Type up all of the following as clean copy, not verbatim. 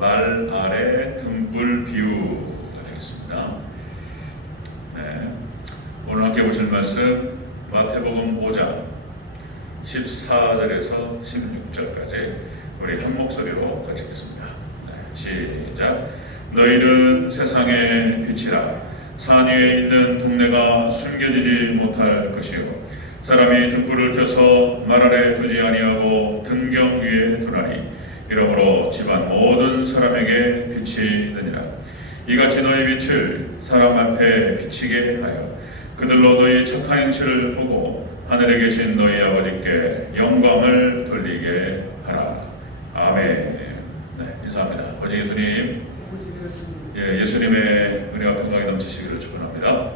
말 아래 등불 비유가 되겠습니다. 네. 오늘 함께 보실 말씀 마태복음 5장 14절에서 16절까지 우리 한 목소리로 같이 읽겠습니다. 네. 시작. 너희는 세상의 빛이라. 산 위에 있는 동네가 숨겨지지 못할 것이요 사람이 등불을 켜서 말 아래 두지 아니하고 등경 위에 두나니 이러므로 집안 모든 사람에게 빛이 되니라. 이같이 너희 빛을 사람 앞에 비치게 하여 그들로 너희 착한 행실을 보고 하늘에 계신 너희 아버지께 영광을 돌리게 하라. 아멘. 네, 인사합니다. 아버지 예수님, 예수님의 은혜와 평강이 넘치시기를 축원합니다.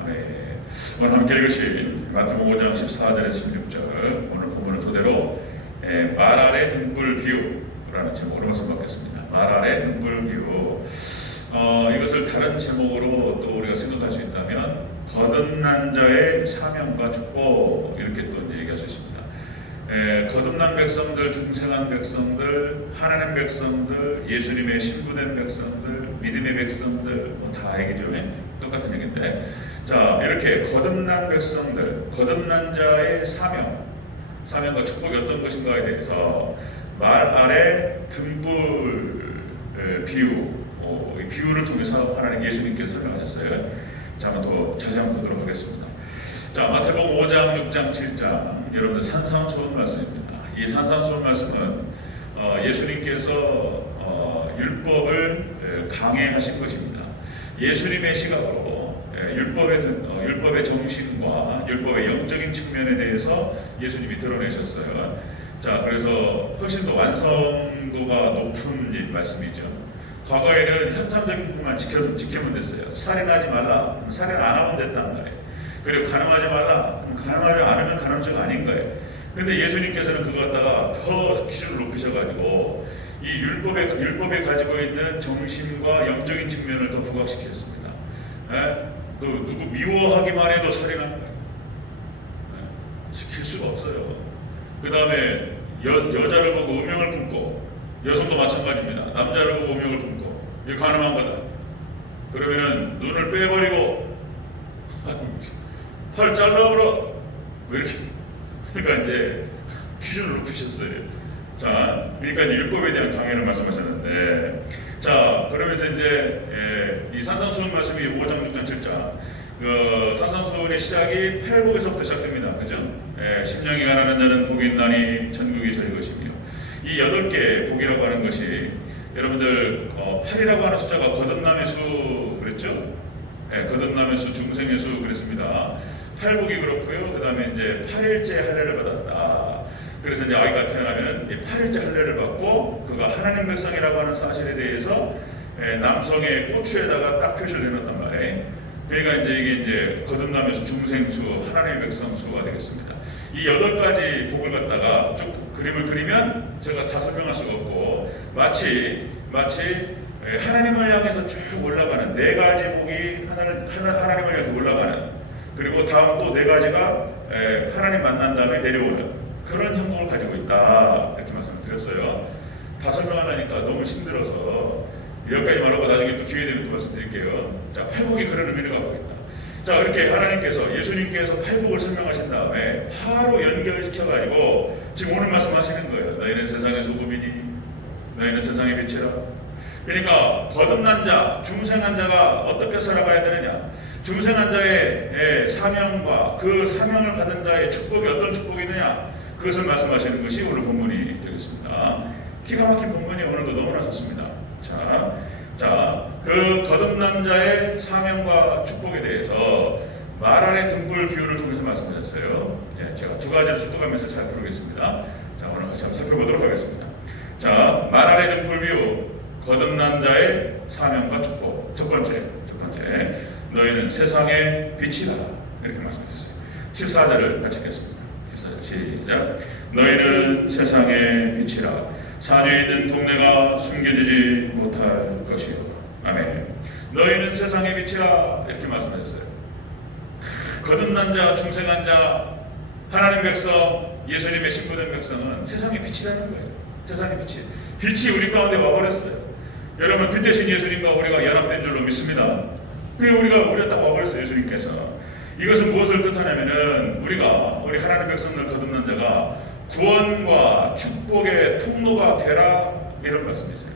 아멘. 오늘 함께 읽으신 마태복음 5장 14절에서 16절 오늘 본문을 토대로 말 아래 등불 비유라는 제목으로 말씀받겠습니다. 말 아래 등불 비유. 이것을 다른 제목으로 또 우리가 생각할 수 있다면 거듭난 자의 사명과 축복 이렇게 또 얘기할 수 있습니다. 거듭난 백성들, 중생한 백성들, 하나님 백성들, 예수님의 신부된 백성들, 믿음의 백성들 뭐 다 얘기죠. 똑같은 얘기인데, 자 이렇게 거듭난 백성들, 거듭난 자의 사명과 축복이 어떤 것인가에 대해서 말 아래 등불 비유, 이 비유를 통해서 하나님 예수님께서 설명하셨어요. 자, 한번 더 자세히 한번 보도록 하겠습니다. 자, 마태복음 5장, 6장, 7장 여러분들 산상수훈 말씀입니다. 이 산상수훈 말씀은 예수님께서 율법을 강해하신 것입니다. 예수님의 시각으로 율법의 정신과 율법의 영적인 측면에 대해서 예수님이 드러내셨어요. 자, 그래서 훨씬 더 완성도가 높은 말씀이죠. 과거에는 현상적인 부분만 지키면 됐어요. 살인하지 말라, 살인 안 하면 됐단 말이에요. 그리고 가늠하지 말라, 가늠하지 않으면 가늠죄가 아닌 거예요. 근데 예수님께서는 그거 갖다가 더 기준을 높이셔가지고 이 율법에 가지고 있는 정신과 영적인 측면을 더 부각시켰습니다. 또 누구 미워하기만 해도 살인하는 거예요. 지킬 수가 없어요. 그 다음에 여자를 보고 음흉을 품고, 여성도 마찬가지입니다. 남자를 보고 음흉을 품고, 이거 가늠한 거다. 그러면은 눈을 빼버리고 팔 잘라버려. 왜 이렇게? 그러니까 이제 기준을 높이셨어요. 자, 그러니까 이제 율법에 대한 강해를 말씀하셨는데, 자, 그러면서 이제 이 산상수훈 말씀이 5장, 6장, 7장, 산상수훈의 시작이 팔복에서부터 시작됩니다. 그죠? 심령이 가난한 자는 복이 있나니 천국이 저희 것이며, 이 8개 복이라고 하는 것이 여러분들 8이라고 하는 숫자가 거듭남의 수 그랬죠? 거듭남의 수, 중생의 수 그랬습니다. 8복이 그렇고요. 그 다음에 이제 8일째 할례를 받았다. 그래서 이제 아이가 태어나면 8일째 할례를 받고 그가 하나님 백성이라고 하는 사실에 대해서 남성의 꼬추에다가 딱 표시를 해놨단 말이에요. 그러니까 이게 이제 거듭남의 수, 중생수, 하나님의 백성수가 되겠습니다. 이 8가지 복을 갖다가 쭉 그림을 그리면 제가 다 설명할 수가 없고 마치 하나님을 향해서 쭉 올라가는 4가지 복이 하나님을 향해서 올라가는, 그리고 다음 또 4가지가 하나님 만난 다음에 내려오는 그런 형국을 가지고 있다 이렇게 말씀을 드렸어요. 다 설명하려니까 너무 힘들어서 여기까지 말하고 나중에 또 기회 되면 또 말씀드릴게요. 자, 8복이 그런 의미를 갖고 있다. 자, 이렇게 하나님께서, 예수님께서 8복을 설명하신 다음에 바로 연결시켜가지고 지금 오늘 말씀하시는 거예요. 너희는 세상의 소금이니 너희는 세상의 빛이라. 그러니까 거듭난 자, 중생한 자가 어떻게 살아가야 되느냐, 중생한 자의 사명과 그 사명을 받은 자의 축복이 어떤 축복이느냐, 그것을 말씀하시는 것이 오늘 본문이 되겠습니다. 기가 막힌 본문이 오늘도 너무나 좋습니다. 자, 그 거듭난 자의 사명과 축복에 대해서 말 아래 등불 비유를 통해서 말씀하셨어요. 제가 2가지를 섞어가면서 잘 부르겠습니다. 자, 오늘 같이 한번 살펴보도록 하겠습니다. 자, 말 아래 등불 비유, 거듭난 자의 사명과 축복. 첫 번째, 너희는 세상의 빛이다. 이렇게 말씀하셨어요. 14절을 같이 읽겠습니다. 14절 시작. 너희는 세상의 빛이라. 산 위에 있는 동네가 숨겨지지 못할 것이요. 아멘. 너희는 세상의 빛이라. 이렇게 말씀하셨어요. 거듭난 자, 중생한 자, 하나님 백성, 예수님의 신부된 백성은 세상의 빛이라는 거예요. 세상의 빛이 우리 가운데 와버렸어요. 여러분 빛 대신 예수님과 우리가 연합된 줄로 믿습니다. 그리고 우리가 딱 와버렸어요. 예수님께서. 이것은 무엇을 뜻하냐면은 우리 하나님 백성들 거듭난 자가 구원과 축복의 통로가 되라 이런 말씀이세요.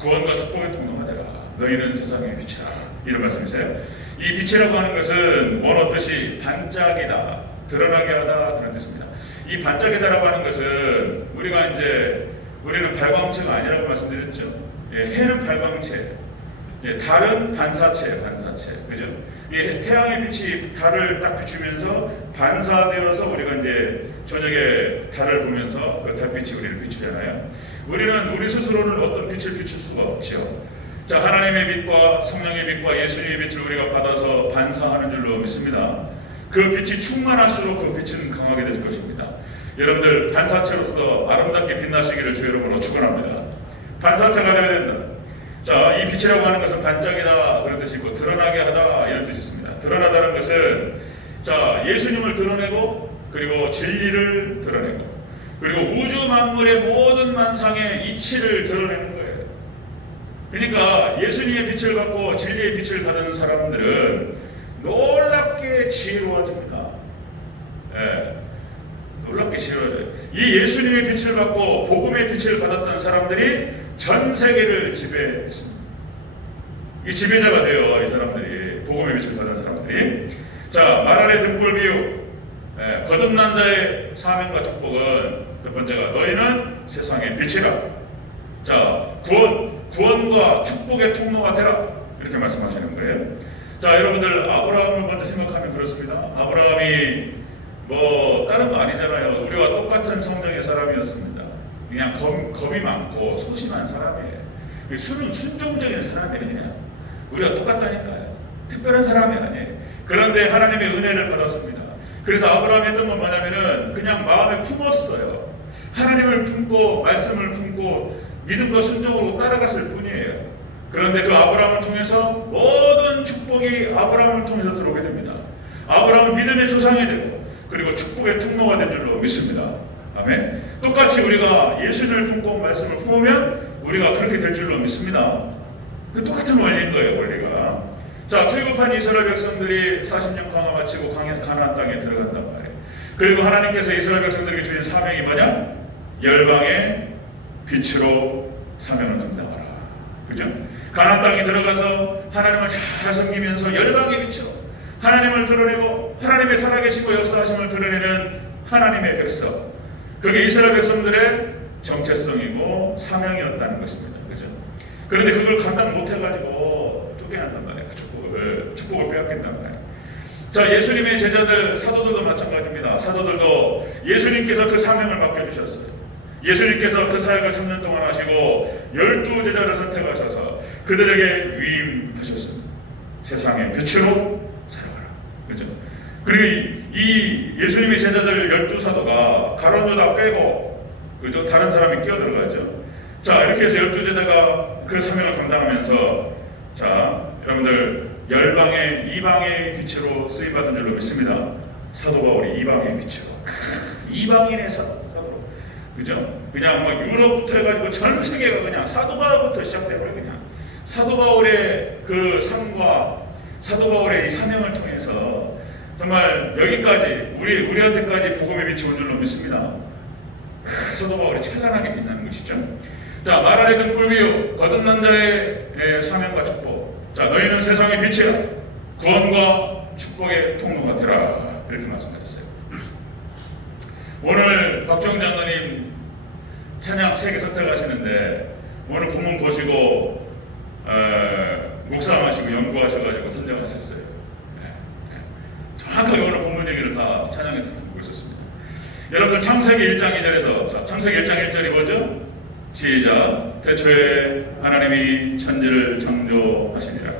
구원과 축복의 통로가 되라. 너희는 세상의 빛이라 이런 말씀이세요. 이 빛이라고 하는 것은 원어 뜻이 반짝이다, 드러나게 하다 그런 뜻입니다. 이 반짝이다라고 하는 것은 우리는 발광체가 아니라고 말씀드렸죠. 예, 해는 발광체, 예, 달은 반사체, 그죠? 이 태양의 빛이 달을 딱 비추면서 반사되어서 우리가 이제 저녁에 달을 보면서 그 달빛이 우리를 비추잖아요. 우리 스스로는 어떤 빛을 비출 수가 없죠. 자, 하나님의 빛과 성령의 빛과 예수님의 빛을 우리가 받아서 반사하는 줄로 믿습니다. 그 빛이 충만할수록 그 빛은 강하게 될 것입니다. 여러분들 반사체로서 아름답게 빛나시기를 주 여러분으로 축원합니다. 반사체가 되어야 된다. 자, 이 빛이라고 하는 것은 반짝이다 그런 뜻이 있고 드러나게 하다 이런 뜻이 있습니다. 드러나다는 것은 자, 예수님을 드러내고 그리고 진리를 드러내고 그리고 우주 만물의 모든 만상의 이치를 드러내는 거예요. 그러니까 예수님의 빛을 받고 진리의 빛을 받은 사람들은 놀랍게 지혜로워집니다. 예, 놀랍게 지혜로워져요. 이 예수님의 빛을 받고 복음의 빛을 받았던 사람들이 전 세계를 지배했습니다. 이 지배자가 돼요. 이 사람들이 복음의 빛을 받은 사람들이. 자, 말 아래 등불 비유. 예, 거듭난 자의 사명과 축복은 첫 번째가 너희는 세상의 빛이라. 자, 구원과 축복의 통로가 되라 이렇게 말씀하시는 거예요. 자, 여러분들 아브라함을 먼저 생각하면 그렇습니다. 아브라함이 뭐 다른 거 아니잖아요. 우리와 똑같은 성정의 사람이었습니다. 그냥 겁이 많고 소심한 사람이에요. 순종적인 사람이에요. 그냥 우리가 똑같다니까요. 특별한 사람이 아니에요. 그런데 하나님의 은혜를 받았습니다. 그래서 아브라함이 했던 건 뭐냐면은 그냥 마음에 품었어요. 하나님을 품고 말씀을 품고 믿음과 순종으로 따라갔을 뿐이에요. 그런데 그 아브라함을 통해서 모든 축복이 아브라함을 통해서 들어오게 됩니다. 아브라함은 믿음의 조상이 되고 그리고 축복의 통로가 된 줄로 믿습니다. 아멘. 똑같이 우리가 예수를 품고 말씀을 품으면 우리가 그렇게 될 줄로 믿습니다. 그 똑같은 원리인 거예요. 원리가. 자, 출국한 이스라엘 백성들이 40년 광야 마치고 가나안 땅에 들어간단 말이에요. 그리고 하나님께서 이스라엘 백성들에게 주신 사명이 뭐냐? 열방의 빛으로 사명을 감당하라. 그죠? 가나안 땅에 들어가서 하나님을 잘 섬기면서 열방의 빛으로 하나님을 드러내고 하나님의 살아계시고 역사하심을 드러내는 하나님의 백성. 그게 이스라엘 백성들의 정체성이고 사명이었다는 것입니다. 그죠? 그런데 그걸 감당 못해가지고 쫓겨난단 말이에요. 그 축복을 빼앗긴단 말이에요. 자, 예수님의 제자들, 사도들도 마찬가지입니다. 사도들도 예수님께서 그 사명을 맡겨주셨어요. 예수님께서 그 사역을 3년 동안 하시고 12제자를 선택하셔서 그들에게 위임하셨습니다. 세상의 빛으로 살아가라. 그렇죠? 그리고 이 예수님의 제자들 12사도가 가론유다 빼고 그죠? 다른 사람이 끼어들어가죠. 자, 이렇게 해서 12제자가 그 사명을 감당하면서 자, 여러분들 열방의 이방의 빛으로 쓰임받은 줄로 믿습니다. 사도 바울이 이방의 빛으로 이방인의 사도로 그죠? 그냥 뭐 유럽부터 해가지고 전 세계가 그냥 사도 바울부터 시작돼버려. 그냥 사도 바울의 그 삶과 사도 바울의 이 사명을 통해서 정말 여기까지 우리한테까지 복음의 빛이 온 줄로 믿습니다. 사도 바울이 찬란하게 빛나는 것이죠. 자, 말 아래 등불 비유 거듭난 자의 사명과 축복. 자, 너희는 세상의 빛이라 구원과 축복의 통로가 되라 이렇게 말씀하셨어요. 오늘 박정 장로님 찬양 3개 선택하시는데 오늘 본문 보시고 묵상하시고 연구하셔가지고 선정하셨어요. 정확하게 오늘 본문 얘기를 다 찬양에서 듣고 있었습니다. 여러분 창세기 1장 2절에서 자, 창세기 1장 1절이 뭐죠? 시작. 태초에 하나님이 천지를 창조하시니라.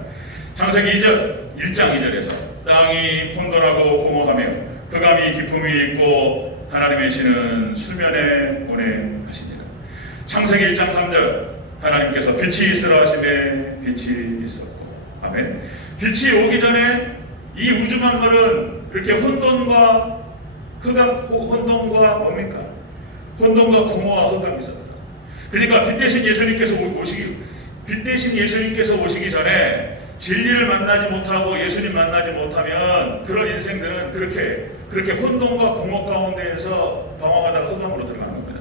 창세기 1장 2절에서 땅이 혼돈하고 공허하며 흑암이 기품이 있고 하나님의 신은 수면에 운행하시니라. 창세기 1장 3절 하나님께서 빛이 있으라 하시매 빛이 있었고. 아멘. 빛이 오기 전에 이 우주 만물은 그렇게 혼돈과 뭡니까? 혼돈과 공허와 흑암이 있었다. 그러니까 빛 대신 예수님께서 오시기 빛 대신 예수님께서 오시기 전에 진리를 만나지 못하고 예수님 만나지 못하면 그런 인생들은 그렇게 혼돈과 공허 가운데에서 방황하다가 흑암으로 들어가는 겁니다.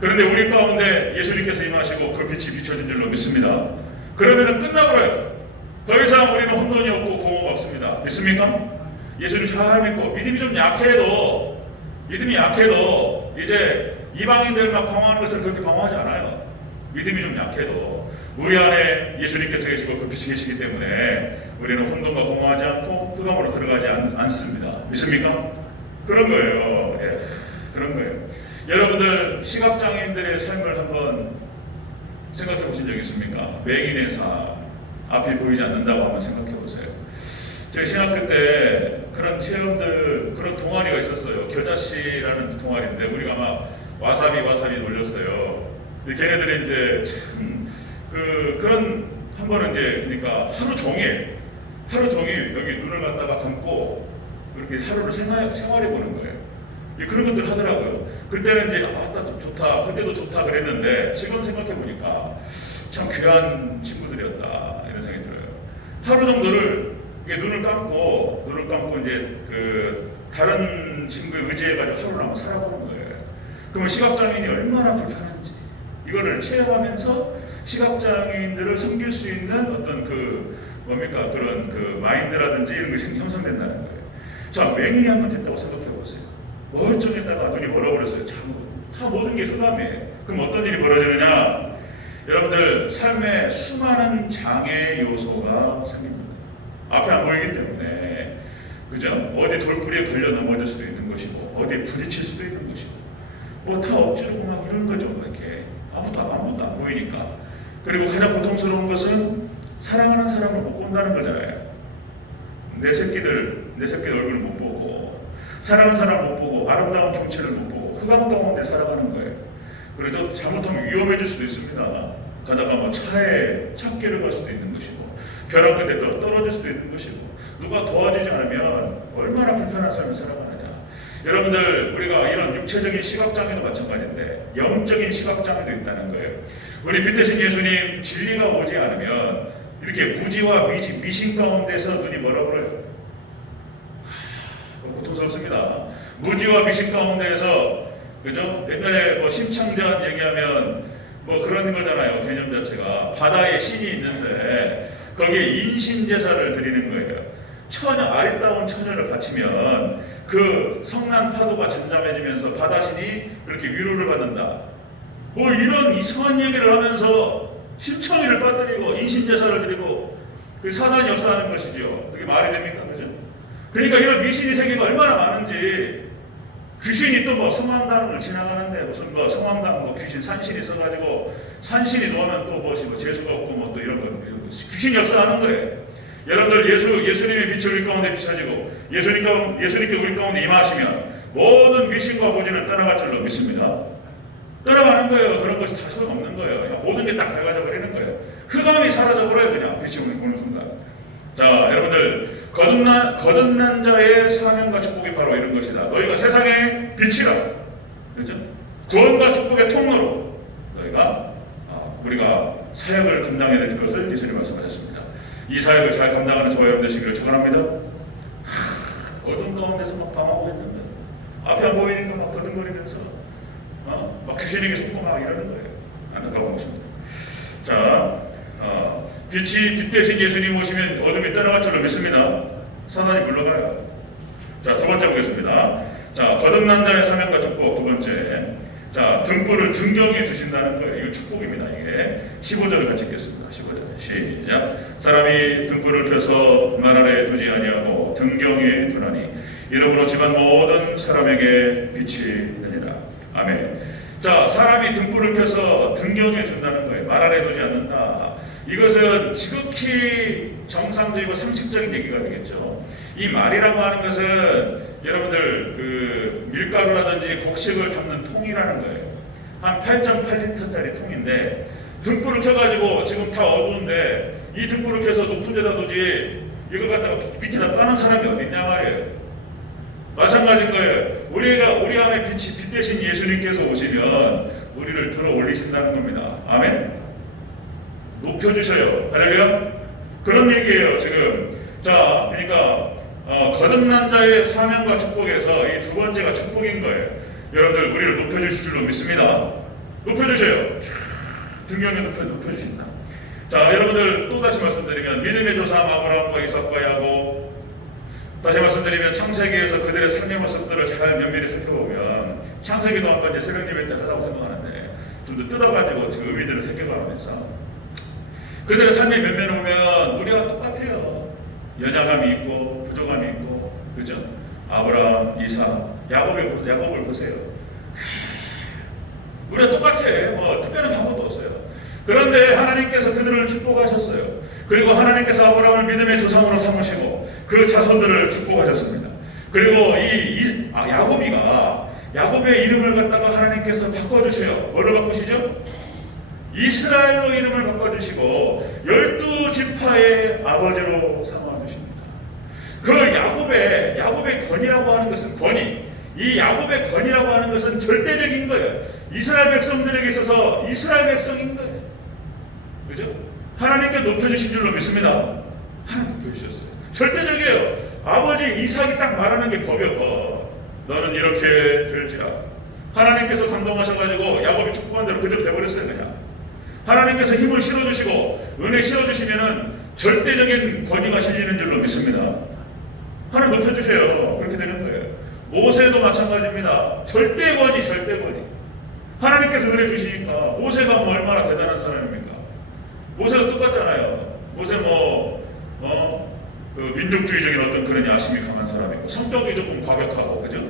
그런데 우리 가운데 예수님께서 임하시고 그 빛이 비춰진 줄로 믿습니다. 그러면은 끝나버려요. 더 이상 우리는 혼돈이 없고 공허가 없습니다. 믿습니까? 예수님 잘 믿고 믿음이 약해도 이제 이방인들 막 방황하는 것처럼 그렇게 방황하지 않아요. 믿음이 좀 약해도 우리 안에 예수님께서 계시고 그 빛이 계시기 때문에 우리는 혼돈과 공허하지 않고 흑암으로 들어가지 않습니다. 믿습니까? 그런 거예요. 예, 그런 거예요. 여러분들 시각장애인들의 삶을 한번 생각해 보신 적 있습니까? 맹인의 삶, 앞이 보이지 않는다고 한번 생각해 보세요. 제가 신학교 때 그런 체험들, 그런 동아리가 있었어요. 겨자씨라는 동아리인데 우리가 막 와사비 놀렸어요. 걔네들이 이제 참 그런 한 번은 이제 그러니까 하루 종일 여기 눈을 갖다가 감고 그렇게 하루를 생활해 보는 거예요. 그런 것들 하더라고요. 그때는 이제 좋다, 그때도 좋다 그랬는데 지금 생각해 보니까 참 귀한 친구들이었다 이런 생각이 들어요. 하루 정도를 눈을 감고 이제 그 다른 친구에 의지해가지고 하루를 한번 살아보는 거예요. 그러면 시각장애인이 얼마나 불편한지 이거를 체험하면서 시각장애인들을 섬길 수 있는 어떤 그런 그 마인드라든지 이런 것이 형성된다는 거예요. 자, 맹인이 한번 됐다고 생각해 보세요. 멀쩡했다가 눈이 멀어버렸어요. 다 모든 게 흑암이에요. 그럼 어떤 일이 벌어지느냐? 여러분들 삶에 수많은 장애 요소가 생깁니다. 앞에 안 보이기 때문에, 그죠? 어디 돌부리에 걸려 넘어질 수도 있는 것이고, 어디에 부딪힐 수도 있는 것이고, 뭐 다 엎지르고 막 이런 거죠. 이렇게 아무것도 안 보이니까. 그리고 가장 고통스러운 것은 사랑하는 사람을 못 본다는 거잖아요. 내 새끼들 얼굴을 못 보고, 사랑하는 사람을 못 보고, 아름다운 경치를 못 보고, 흑암 가운데 살아가는 거예요. 그래서 잘못하면 위험해질 수도 있습니다. 가다가 뭐 차에 참기를 갈 수도 있는 것이고, 벼랑 끝에 떨어질 수도 있는 것이고, 누가 도와주지 않으면 얼마나 불편한 삶을 살아가느냐. 여러분들, 우리가 이런 육체적인 시각장애도 마찬가지인데 영적인 시각장애도 있다는 거예요. 우리 빛 대신 예수님 진리가 오지 않으면 이렇게 무지와 미신 가운데서 눈이 멀어버려요. 고통스럽습니다. 무지와 미신 가운데에서, 그죠? 옛날에 뭐 심청전 얘기하면 뭐 그런 거잖아요. 개념 자체가 바다에 신이 있는데 거기에 인신제사를 드리는 거예요. 아름다운 처녀를 바치면 그 성난 파도가 잠잠해지면서 바다신이 그렇게 위로를 받는다. 뭐 이런 이상한 얘기를 하면서 심청이를 빠뜨리고 인신제사를 드리고 그 사단이 역사하는 것이죠. 그게 말이 됩니까? 그죠? 그러니까 이런 미신이 세계가 얼마나 많은지, 귀신이 또 뭐 성황당을 지나가는데 무슨 뭐 성황당 뭐 귀신 산신이 있어가지고 산신이 놓으면 또 뭐 재수가 없고 뭐 또 이런 거 귀신 역사하는 거예요. 여러분들 예수님의 빛이 우리 가운데 비춰지고 예수님께 우리 가운데 임하시면 모든 귀신과 무지는 떠나갈 줄로 믿습니다. 떠나가는 거예요. 그런 것이 다 소용없는 거예요. 모든 게 딱 밝아져 버리는 거예요. 흑암이 사라져 버려요. 그냥 빛이 우리 보는 순간. 자, 여러분들, 거듭난 자의 사명과 축복이 바로 이런 것이다. 너희가 세상의 빛이라. 그렇죠? 구원과 축복의 통로로 우리가 사역을 감당해야 될 것을 예수님 말씀하셨습니다. 이 사역을 잘 감당하는 저와 여러분 되시기를 축원합니다. 어둠 가운데서 막 방황하고 있는데 앞이 안 보이니까 막 더듬거리면서 막 귀신에게 속고 막 이러는 거예요. 안타까운 것입니다. 자, 빛 대신 예수님 오시면 어둠이 떠나갈 줄로 믿습니다. 사단이 물러가요. 자, 두 번째 보겠습니다. 자, 거듭난 자의 사명과 축복. 두 번째. 자, 등불을 등경에 두신다는 거예요. 이거 축복입니다. 이게 15절을 같이 읽겠습니다. 15절 시작. 사람이 등불을 켜서 말 아래에 두지 아니하고 등경에 두나니 이러므로 집안 모든 사람에게 빛이 되니라. 아멘. 자, 사람이 등불을 켜서 등경에 둔다는 거예요. 말 아래에 두지 않는다. 이것은 지극히 정상적이고 상식적인 얘기가 되겠죠. 이 말이라고 하는 것은 여러분들 그 밀가루라든지 곡식을 담는 통이라는 거예요. 한 8.8리터짜리 통인데 등불을 켜가지고 지금 다 어두운데 이 등불을 켜서 높은 데다 두지 이걸 갖다가 밑에다 까는 사람이 어디 있냐 말이에요. 마찬가지인 거예요. 우리 안에 빛 대신 예수님께서 오시면 우리를 들어 올리신다는 겁니다. 아멘. 높여주셔요. 할렐루야. 그런 얘기예요 지금. 자, 그러니까 거듭난 자의 사명과 축복에서 이 두 번째가 축복인 거예요. 여러분들 우리를 높여주실 줄로 믿습니다. 높여주셔요. 등경에 높여주신다. 자, 여러분들 또 다시 말씀드리면 믿음의 조상 아브라함과 이삭과 야곱, 다시 말씀드리면 창세기에서 그들의 삶의 모습들을 잘 면밀히 살펴보면, 창세기도 아까 이제 새벽 예배 때 하려고 생각하는데 좀 더 뜯어가지고 지금 의미들을 새겨가면서 그들의 삶의 면면을 보면 우리가 똑같아요. 연약함이 있고 부족함이 있고, 그죠? 아브라함, 이삭, 야곱을 보세요. 우리가 똑같아. 뭐 특별한 게 아무것도 없어요. 그런데 하나님께서 그들을 축복하셨어요. 그리고 하나님께서 아브라함을 믿음의 조상으로 삼으시고 그 자손들을 축복하셨습니다. 그리고 야곱의 이름을 갖다가 하나님께서 바꿔주세요. 뭘로 바꾸시죠? 이스라엘로 이름을 바꿔주시고 12지파의 아버지로 삼아주십니다. 그 야곱의 권이라고 하는 것은 이 야곱의 권이라고 하는 것은 절대적인 거예요. 이스라엘 백성들에게 있어서 이스라엘 백성인 거예요. 그죠? 하나님께 높여주신 줄로 믿습니다. 하나님 높여주셨어요. 절대적이에요. 아버지 이삭이 딱 말하는 게 법이요. 너는 이렇게 될지라. 하나님께서 감동하셔가지고 야곱이 축복한 대로 그대로 돼버렸어요. 그냥 하나님께서 힘을 실어주시고 은혜 실어주시면은 절대적인 권위가 실리는 줄로 믿습니다. 하나님 높여주세요. 그렇게 되는 거예요. 모세도 마찬가지입니다. 절대 권위. 하나님께서 은혜 주시니까. 모세가 뭐 얼마나 대단한 사람입니까? 모세도 똑같잖아요. 모세 그 민족주의적인 어떤 그런 야심이 강한 사람이고 성격이 조금 과격하고, 그죠?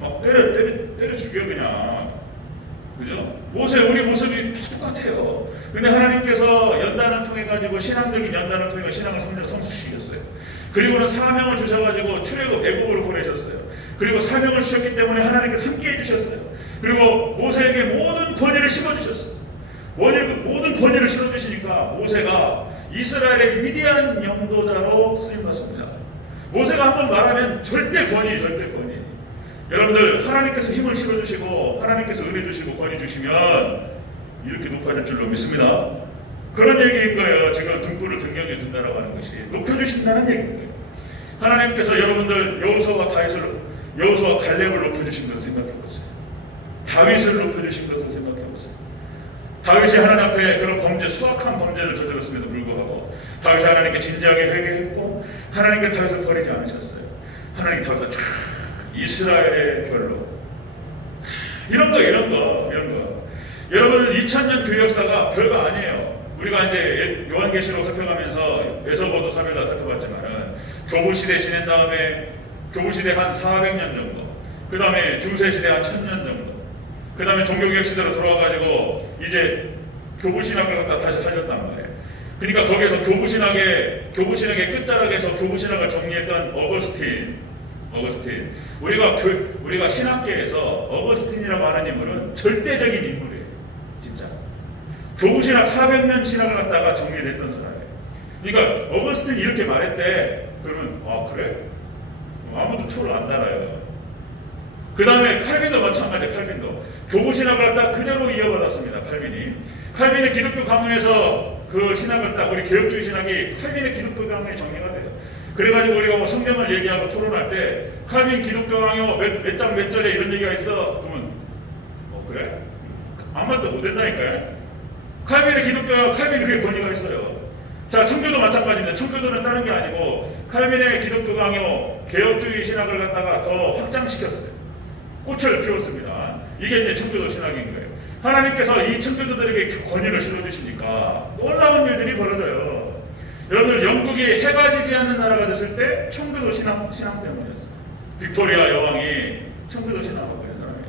막 때려 죽여 그냥, 그죠? 우리 모습이 다 똑같아요. 근데 하나님께서 연단을 통해 가지고 신앙적인 연단을 통해 신앙을 성숙시켰어요. 그리고는 사명을 주셔가지고 출애굽 애굽으로 보내셨어요. 그리고 사명을 주셨기 때문에 하나님께서 함께 해주셨어요. 그리고 모세에게 모든 권위를 심어주셨어요. 모든 권위를 실어주시니까 모세가 이스라엘의 위대한 영도자로 쓰임받습니다. 모세가 한번 말하면 절대 권위. 여러분들 하나님께서 힘을 실어주시고 하나님께서 은혜 주시고 권위 주시면 이렇게 높아질 줄로 믿습니다. 그런 얘기인 거예요. 지금 등불을 등경에 둔다라고 하는 것이 높여주신다는 얘기인 거예요. 하나님께서 여러분들 여호수아와 갈렙을 높여주신 것을 생각해보세요. 다윗을 높여주신 것을 생각해보세요. 다윗이 하나님 앞에 그런 수악한 범죄를 저질렀음에도 불구하고 다윗이 하나님께 진지하게 회개했고 하나님께 다윗을 버리지 않으셨어요. 하나님 다윗을 이스라엘의 별로 이런 거 여러분은 2000년 교회 역사가 별거 아니에요. 우리가 이제 요한계시록 살펴가면서 에서보도 3일 살펴봤지만은 교부시대 지낸 다음에 교부시대 한 400년 정도, 그 다음에 중세시대 한 1000년 정도, 그 다음에 종교개혁 시대로 돌아와가지고 이제 교부신학을 갖다 다시 살렸단 말이에요. 그러니까 거기에서 교부신학의 끝자락에서 교부신학을 정리했던 어거스틴. 우리가 신학계에서 어거스틴이라고 하는 인물은 절대적인 인물이에요. 진짜. 교부신학 400년 신학을 갖다가 정리를 했던 사람이에요. 그러니까 어거스틴이 이렇게 말했대. 그러면 그래? 아무도 토를 안 달아요. 그 다음에 칼빈도 마찬가지예요. 칼빈도 교부신학을 갖다 그대로 이어받았습니다. 칼빈의 기독교 강요에서 그 신학을 딱 우리 개혁주의 신학이 칼빈의 기독교 강요에 정리가 돼요. 그래가지고 우리가 뭐 성경을 얘기하고 토론할 때 칼빈 기독교 강요 몇 장 몇 절에 이런 얘기가 있어. 그러면 그래? 아무 말도 못했다니까요. 칼빈이 그게 권위가 있어요. 자, 청교도 마찬가지입니다. 청교도는 다른 게 아니고 칼빈의 기독교 강요 개혁주의 신학을 갖다가 더 확장시켰어요. 꽃을 피웠습니다. 이게 이제 청교도 신학인 거예요. 하나님께서 이 청교도들에게 권위를 실어주시니까 놀라운 일들이 벌어져요. 여러분들 영국이 해가 지지 않는 나라가 됐을 때 청교도 신앙 때문이었어요. 빅토리아 여왕이 청교도 신앙하고 있는 사람이에요.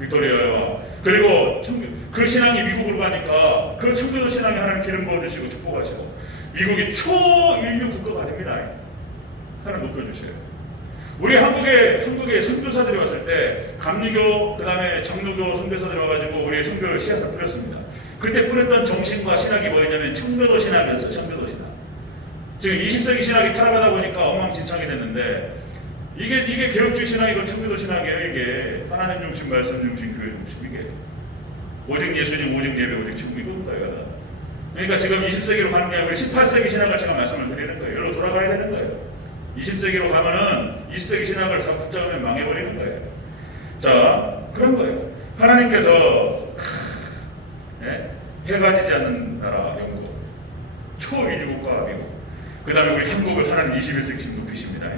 빅토리아 여왕. 그리고 그 신앙이 미국으로 가니까 그 청교도 신앙에 하나님 기름 부어주시고 축복하시고 미국이 초인류 국가가 됩니다. 하나님 높여주셔요. 우리 한국의 선교사들이 왔을 때 감리교 그다음에 정로교 선교사들이 와가지고 우리 선교를 씨앗을 뿌렸습니다. 그때 뿌렸던 정신과 신학이 뭐였냐면 청교도 신학이었어요. 청교도 신학. 지금 20세기 신학이 타락하다 보니까 엉망진창이 됐는데 이게 개혁주의 신학이고 청교도 신학이에요. 이게 하나님 중심, 말씀 중심, 교회 중심. 이게 오직 예수님, 오직 예배, 오직 지금 이겁니다. 그러니까 지금 20세기로 가는 게 아니고 18세기 신학을 제가 말씀을 드리는 거예요. 여기로 돌아가야 되는 거예요. 20세기로 가면은 20세기 신학을 자꾸 붙잡으면 망해버리는 거예요. 자, 그런 거예요. 하나님께서 해가 지지 않는 나라 영국, 초인류국가 미국, 그 다음에 우리 한국을 하나님 21세기 신국이십니다.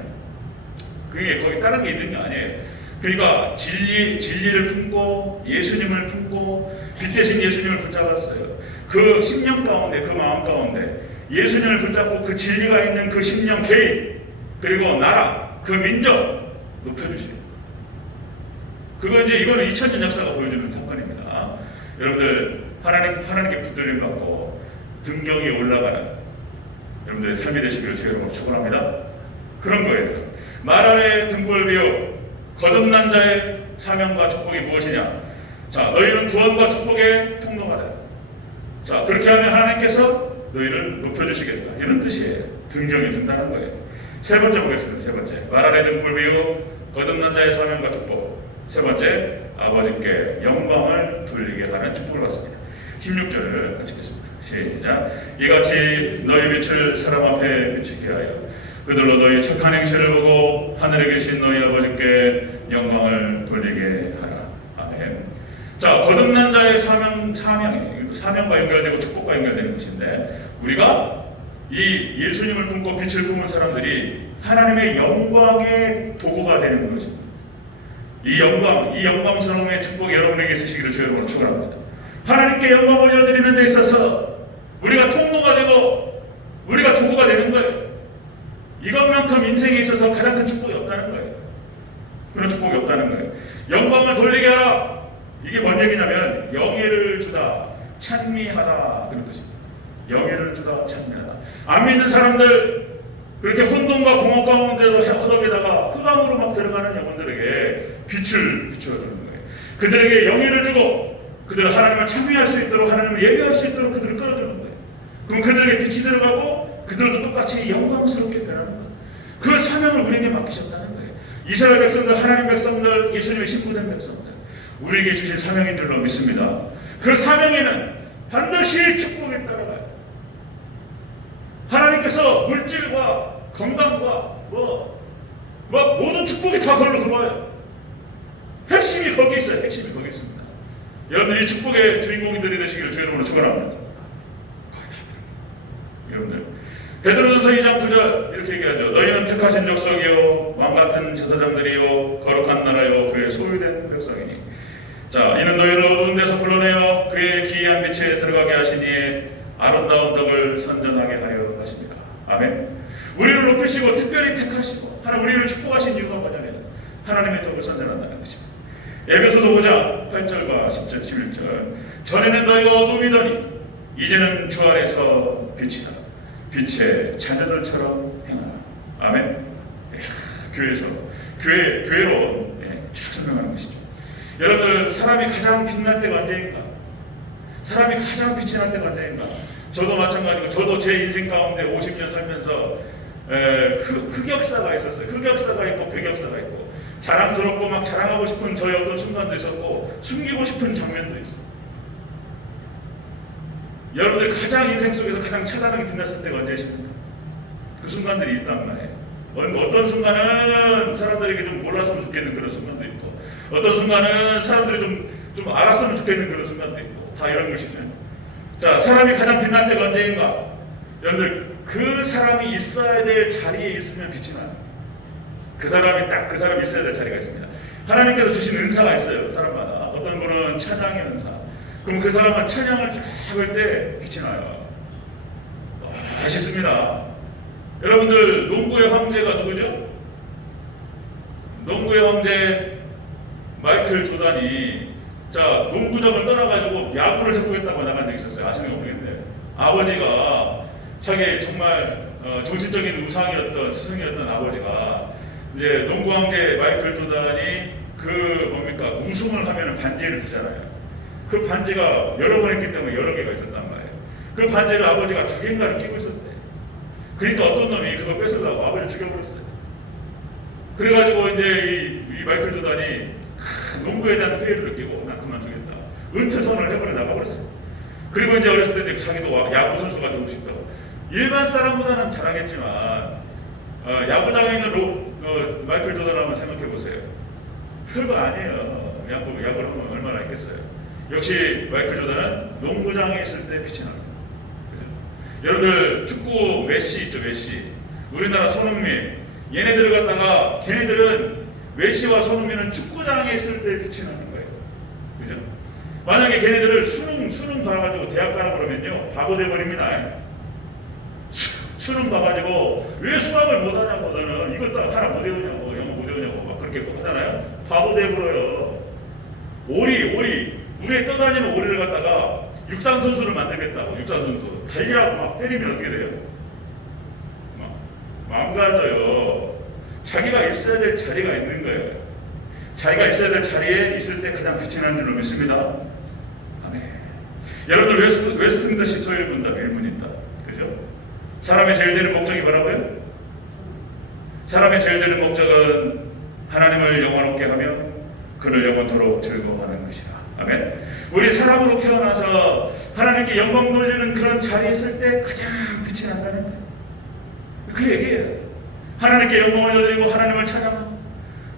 그게 거기 다른 게 있는 게 아니에요. 그러니까 진리를 품고 예수님을 품고 빛 대신 예수님을 붙잡았어요. 그 심령 가운데, 그 마음 가운데 예수님을 붙잡고 그 진리가 있는 그 심령 개인, 그리고 나라, 그 민족 높여주시는. 그거 이제 이거는 2000년 역사가 보여주는 사건입니다. 여러분들 하나님께 붙들림 받고 등경이 올라가는 여러분들의 삶이 되시기를 주여로 축원합니다. 그런 거예요. 말 아래 등불 비우 거듭난 자의 사명과 축복이 무엇이냐? 자, 너희는 구원과 축복의 통로가 되라. 자, 그렇게 하면 하나님께서 너희를 높여주시겠다. 이런 뜻이에요. 등경이 든다는 거예요. 세 번째 보겠습니다. 세 번째. 말 아래 등불 비우 거듭난 자의 사명과 축복. 세 번째, 아버지께 영광을 돌리게 하는 축복을 받습니다. 16절을 같이 읽겠습니다. 시작. 이같이 너희 빛을 사람 앞에 비치게 하여 그들로 너희 착한 행실을 보고 하늘에 계신 너희 아버지께 영광을 돌리게 하라. 아멘. 자, 거듭난 자의 사명이에요. 사명과 연결되고 축복과 연결되는 것인데, 우리가 이 예수님을 품고 빛을 품은 사람들이 하나님의 영광의 도구가 되는 것입니다. 이 영광스러움의 축복이 여러분에게 있으시기를 주여로 축원합니다. 하나님께 영광 올려드리는 데 있어서 우리가 통로가 되고 우리가 도구가 되는 거예요. 이것만큼 인생에 있어서 가장 큰 축복이 없다는 거예요. 그런 축복이 없다는 거예요. 영광을 돌리게 하라. 이게 뭔 얘기냐면 영예를 주다, 찬미하다, 그런 뜻입니다. 영예를 주다, 찬미하다. 안 믿는 사람들, 그렇게 혼돈과 공허 가운데서 허덕에다가 흑암으로 막 들어가는 영혼들에게 빛을 비추어주는 거예요. 그들에게 영예를 주고 그들을 하나님을 찬미할 수 있도록, 하나님을 예배할 수 있도록 그들을 끌어주는 거예요. 그럼 그들에게 빛이 들어가고 그들도 똑같이 영광스럽게 되는 거예요. 그 사명을 우리에게 맡기셨다는 거예요. 이스라엘 백성들, 하나님 백성들, 예수님의 신부된 백성들, 우리에게 주신 사명인 줄로 믿습니다. 그 사명에는 반드시 축복이 따라가요. 하나님께서 물질과 건강과 모든 축복이 다 걸로 들어와요. 핵심이 거기 있어요. 핵심이 거기 있습니다. 여러분들이 축복의 주인공들이 되시기를 주의 이름으로 축원합니다. 여러분들 베드로전서 2장 9절 이렇게 얘기하죠. 너희는 택하신 족속이요 왕같은 제사장들이요 거룩한 나라요 그의 소유된 백성이니. 자, 이는 너희를 어두운 데서 불러내어 그의 기이한 빛에 들어가게 하시니 아름다운 덕을 선전하게 하려 하십니다. 아멘. 우리를 높이시고 특별히 택하시고 하나님 우리를 축복하신 이유가 뭐냐면 하나님의 덕을 선전한다는 것입니다. 에베소서 5장 8절과 10절 11절 전에는 너희가 어둠이더니 이제는 주 안에서 빛이다. 빛의 자녀들처럼 행하라. 아멘. 교회로 쫙 설명하는 것이죠. 여러분, 사람이 가장 빛날 때가 언제인가? 사람이 가장 빛이 날 때가 언제인가? 저도 마찬가지고, 저도 제 인생 가운데 50년 살면서 흑역사가 있었어요. 흑역사가 있고 백역사가 있고, 자랑스럽고 막 자랑하고 싶은 저의 어떤 순간도 있었고, 숨기고 싶은 장면도 있어. 여러분들 가장 인생 속에서 가장 찬란하게 빛났을 때가 언제십니까? 그 순간들이 있단 말이에요. 어떤 순간은 사람들에게 좀 몰랐으면 좋겠는 그런 순간도 있고, 어떤 순간은 사람들이 좀 알았으면 좋겠는 그런 순간도 있고, 다 이런 것이죠. 자, 사람이 가장 빛날 때가 언제인가? 여러분들, 그 사람이 있어야 될 자리에 있으면 빛이 나요. 그 사람이 딱 그 사람이 있어야 될 자리가 있습니다. 하나님께서 주신 은사가 있어요, 사람마다. 어떤 분은 찬양의 은사. 그럼 그 사람은 찬양을 쫙 할 때 빛이 나요. 멋있습니다. 여러분들, 농구의 황제가 누구죠? 농구의 황제 마이클 조단이 농구장을 떠나가지고 야구를 해보겠다고 나간 적이 있었어요. 아시는 거 모르겠는데, 아버지가 자기 정말 정신적인 우상이었던 스승이었던 아버지가 이제 농구 황제 마이클 조단이 우승을 하면은 반지를 주잖아요. 그 반지가 여러 번 했기 때문에 여러 개가 있었단 말이에요. 그 반지를 아버지가 2개인가를 끼고 있었대. 그러니까 어떤 놈이 그거 뺏으려고 아버지를 죽여버렸어요. 그래가지고 이제 이 마이클 조단이 농구에 대한 회의를 느끼고 난 그만두겠다. 은퇴선을 해버려 나가버렸어요. 그리고 이제 어렸을 때 자기도 야구 선수가 되고 싶다고. 일반 사람보다는 잘하겠지만 야구장에 있는 마이클 조던 한번 생각해 보세요. 별거 아니에요. 야구를 하면 얼마나 했겠어요. 역시 마이클 조던은 농구장에 있을 때 빛이 납니다. 그죠? 여러분들 축구 메시 있죠, 메시. 우리나라 손흥민. 얘네들을 갖다가 걔네들은 메시와 손흥민은 축구장에 있을 때 빛이 나는 거예요. 그죠? 만약에 걔네들을 수능 봐가지고 대학 가라 그러면요, 바보 돼버립니다. 수능 봐가지고 왜 수학을 못하냐고, 너는 이것도 하나 못 외우냐고, 영어 못 외우냐고 막 그렇게 하잖아요. 바보 돼버려요. 물에 떠다니는 오리를 갖다가 육상 선수를 만들겠다고, 육상 선수 달리라고 막 때리면 어떻게 돼요? 망가져요. 자기가 있어야 될 자리가 있는 거예요. 자기가 있어야 될 자리에 있을 때 가장 빛이 나는 줄로 믿습니다. 아멘. 여러분들 웨스트민스터 시소일 본다, 일문이다. 그죠? 사람의 제일 되는 목적이 뭐라고요? 사람의 제일 되는 목적은 하나님을 영원롭게 하며 그를 영원토록 즐거워하는 것이다. 아멘. 우리 사람으로 태어나서 하나님께 영광 돌리는 그런 자리에 있을 때 가장 빛이 난다는 거예요. 그 얘기예요. 하나님께 영광을 돌리고 하나님을 찬양하고.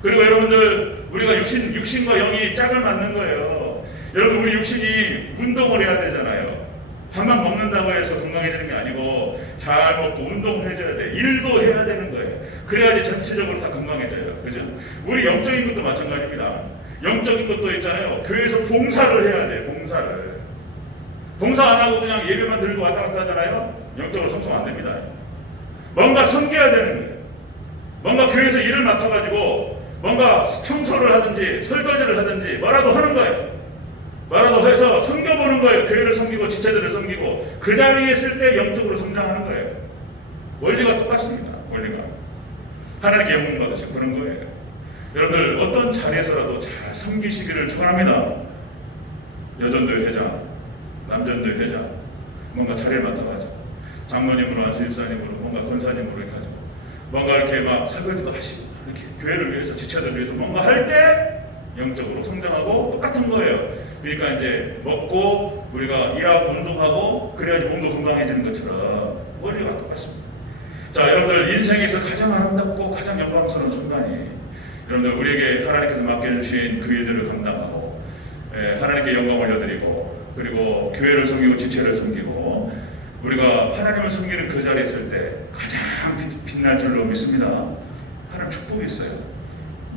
그리고 여러분들, 우리가 육신과 영이 짝을 맞는 거예요. 여러분, 우리 육신이 운동을 해야 되잖아요. 밥만 먹는다고 해서 건강해지는 게 아니고 잘 먹고 운동을 해줘야 돼. 일도 해야 되는 거예요. 그래야지 전체적으로 다 건강해져요. 그죠? 우리 영적인 것도 마찬가지입니다. 영적인 것도 있잖아요. 교회에서 봉사를 해야 돼. 봉사 안 하고 그냥 예배만 들고 왔다 갔다 하잖아요. 영적으로 성숙 안 됩니다. 뭔가 섬겨야 되는 거예요. 뭔가 교회에서 일을 맡아가지고 뭔가 청소를 하든지 설거지를 하든지 뭐라도 하는 거예요. 뭐라도 해서 섬겨보는 거예요. 교회를 섬기고 지체들을 섬기고 그 자리에 있을 때 영적으로 성장하는 거예요. 원리가 똑같습니다. 원리가 하나님께 영광 받으시고 그런 거예요. 여러분들 어떤 자리에서라도 잘 섬기시기를 축원합니다. 여전도회 회장, 남전도회 회장, 뭔가 자리를 맡아가지고 장로님으로, 주집사님으로, 뭔가 권사님으로 이렇게 하죠. 뭔가 이렇게 막 설거지도 하시고 이렇게 교회를 위해서, 지체들을 위해서 뭔가 할 때 영적으로 성장하고 똑같은 거예요. 그러니까 이제 먹고 우리가 일하고 운동하고 그래야지 몸도 건강해지는 것처럼 원리가 똑같습니다. 자, 여러분들 인생에서 가장 아름답고 가장 영광스러운 순간이 여러분들 우리에게 하나님께서 맡겨주신 그 일들을 감당하고 하나님께 영광 올려드리고 그리고 교회를 섬기고 지체를 섬기고 우리가 하나님을 섬기는 그 자리에 있을 때 가장 빛날 줄로 믿습니다. 하나님 축복이 있어요.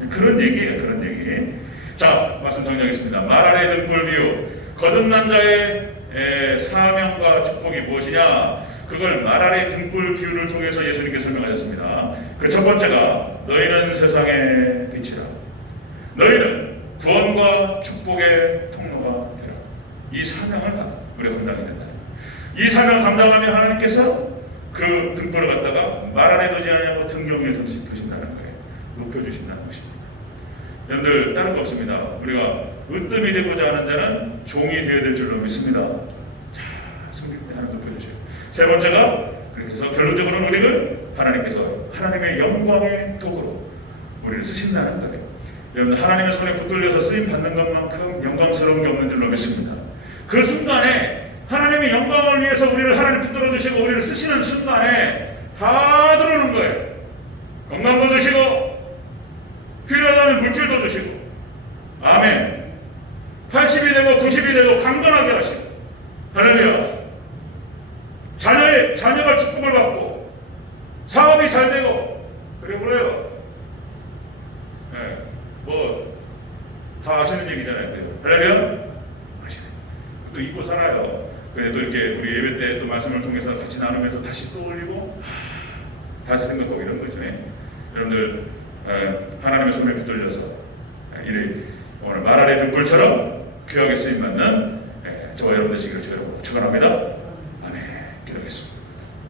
그런 얘기예요. 그런 얘기. 자, 말씀 정리하겠습니다. 말 아래 등불 비유. 거듭난 자의 사명과 축복이 무엇이냐? 그걸 말 아래 등불 비유를 통해서 예수님께 설명하셨습니다. 그 첫 번째가 너희는 세상의 빛이라. 너희는 구원과 축복의 통로가 되라. 이 사명을 우리가 감당해야 된다. 이 사명을 감당하면 하나님께서 그 등불을 갖다가 말 안에 두지 않냐고 등 위에 두신다는 거예요. 높여주신다는 것입니다. 여러분들 다른 거 없습니다. 우리가 으뜸이 되고자 하는 자는 종이 되어야 될 줄로 믿습니다. 자, 성경 때 하나 높여주세요. 세 번째가 그렇게 해서 결론적으로는 우리를 하나님께서 하나님의 영광의 도구로 우리를 쓰신다는 거예요. 여러분 하나님의 손에 붙들려서 쓰임 받는 것만큼 영광스러운 게 없는 줄로 믿습니다. 그 순간에 하나님의 영광을 위해서 우리를 하나님 붙들어 주시고 우리를 쓰시는 순간에 다 들어오는 거예요. 건강도 주시고 필요하다는 물질도 주시고 아멘. 80이 되고 90이 되고 강건하게 하시고 할렐루야. 자녀가 축복을 받고 사업이 잘 되고 그래요. 네, 뭐 다 아시는 얘기잖아요. 할렐루야. 또 잊고 살아요. 그래도 이렇게 우리 예배 때 또 말씀을 통해서 같이 나누면서 다시 떠올리고 다시 생각하고 이런 거죠. 여러분들 하나님의 손에 붙들려서 이를 오늘 말 아래 등불처럼 귀하게 쓰임 받는 저와 여러분 되시기를 축원합니다.